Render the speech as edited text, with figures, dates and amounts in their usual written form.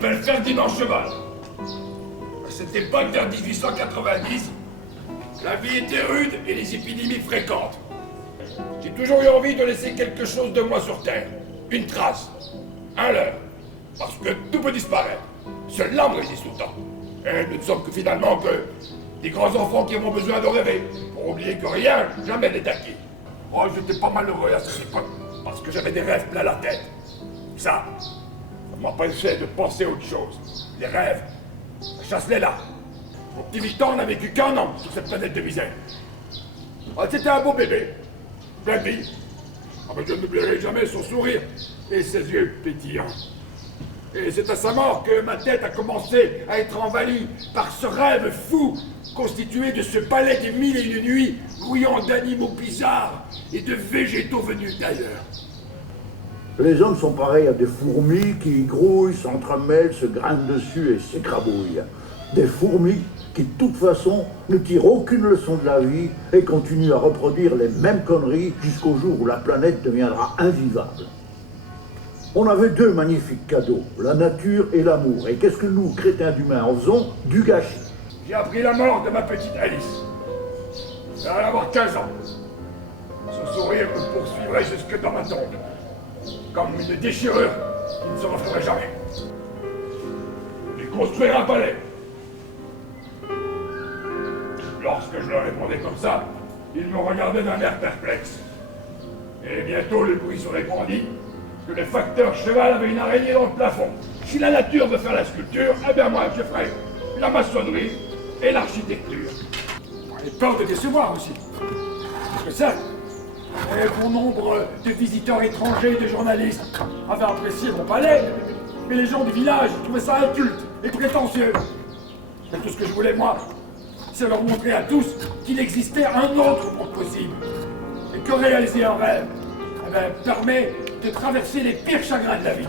m'appelle Ferdinand Cheval. À cette époque, vers 1890, la vie était rude et les épidémies fréquentes. J'ai toujours eu envie de laisser quelque chose de moi sur Terre. Une trace. Un leurre. Parce que tout peut disparaître. Seul l'âme résiste au temps. Et nous ne sommes que finalement que des grands enfants qui auront besoin de rêver. Pour oublier que rien, jamais n'est acquis. Oh, j'étais pas malheureux à cette époque. Parce que j'avais des rêves plein la tête. Ça m'empêchait de penser à autre chose. Les rêves, chasse-les là. Mon petit Victor n'a vécu qu'un an sur cette planète de misère. Ah, c'était un beau bébé. Plein de vie. Ah, mais je n'oublierai jamais son sourire et ses yeux pétillants. Et c'est à sa mort que ma tête a commencé à être envahie par ce rêve fou constitué de ce palais des mille et une nuits, grouillant d'animaux bizarres et de végétaux venus d'ailleurs. Les hommes sont pareils à des fourmis qui grouillent, s'entremêlent, se grimpent dessus et s'écrabouillent. Des fourmis qui, de toute façon, ne tirent aucune leçon de la vie et continuent à reproduire les mêmes conneries jusqu'au jour où la planète deviendra invivable. On avait deux magnifiques cadeaux, la nature et l'amour. Et qu'est-ce que nous, crétins d'humains, en faisons? Du gâchis. J'ai appris la mort de ma petite Alice. Elle va avoir 15 ans. Son sourire me poursuivrait jusque dans ma tombe. Comme une déchirure qui ne se referait jamais. Je vais construire un palais. Lorsque je leur répondais comme ça, ils me regardaient d'un air perplexe. Et bientôt le bruit se répandit que le facteur Cheval avait une araignée dans le plafond. Si la nature veut faire la sculpture, eh bien moi je ferai la maçonnerie et l'architecture. J'ai peur de décevoir aussi. Parce que ça, bon nombre de visiteurs étrangers et de journalistes avaient apprécié mon palais, mais les gens du village trouvaient ça inculte et prétentieux. Et tout ce que je voulais, moi, c'est leur montrer à tous qu'il existait un autre monde possible. Et que réaliser un rêve, permet de traverser les pires chagrins de la vie.